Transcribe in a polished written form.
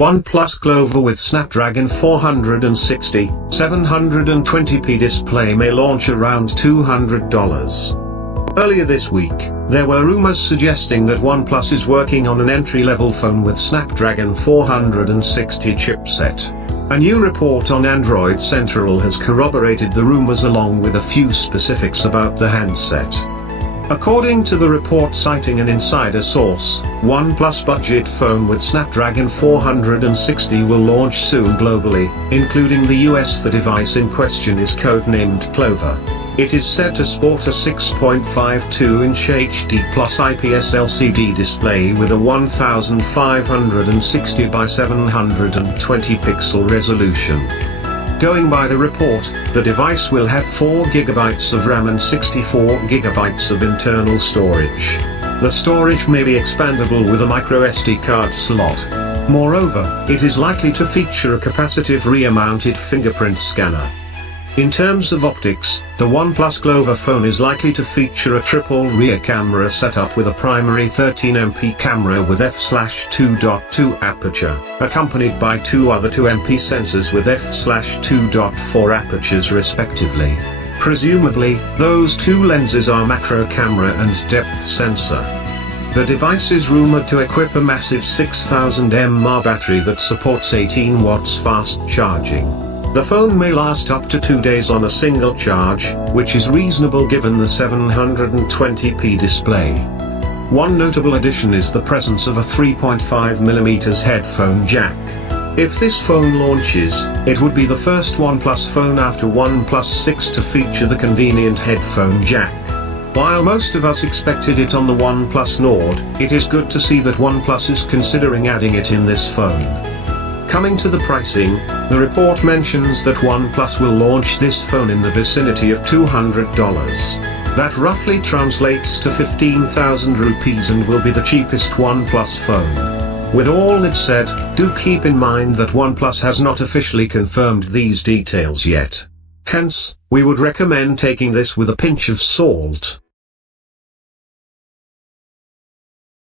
OnePlus Clover with Snapdragon 460, 720p display may launch around $200. Earlier this week, there were rumors suggesting that OnePlus is working on an entry-level phone with Snapdragon 460 chipset. A new report on Android Central has corroborated the rumors along with a few specifics about the handset. According to the report citing an insider source, OnePlus budget phone with Snapdragon 460 will launch soon globally, including the US. The device in question is codenamed Clover. It is said to sport a 6.52-inch HD+ IPS LCD display with a 1560 by 720 pixel resolution. Going by the report, the device will have 4GB of RAM and 64GB of internal storage. The storage may be expandable with a microSD card slot. Moreover, it is likely to feature a capacitive rear-mounted fingerprint scanner. In terms of optics, the OnePlus Clover phone is likely to feature a triple rear camera setup with a primary 13MP camera with f/2.2 aperture, accompanied by two other 2MP sensors with f/2.4 apertures respectively. Presumably, those two lenses are macro camera and depth sensor. The device is rumored to equip a massive 6000 mAh battery that supports 18 watts fast charging. The phone may last up to 2 days on a single charge, which is reasonable given the 720p display. One notable addition is the presence of a 3.5mm headphone jack. If this phone launches, it would be the first OnePlus phone after OnePlus 6 to feature the convenient headphone jack. While most of us expected it on the OnePlus Nord, it is good to see that OnePlus is considering adding it in this phone. Coming to the pricing, the report mentions that OnePlus will launch this phone in the vicinity of $200. That roughly translates to 15,000 rupees and will be the cheapest OnePlus phone. With all that said, do keep in mind that OnePlus has not officially confirmed these details yet. Hence, we would recommend taking this with a pinch of salt.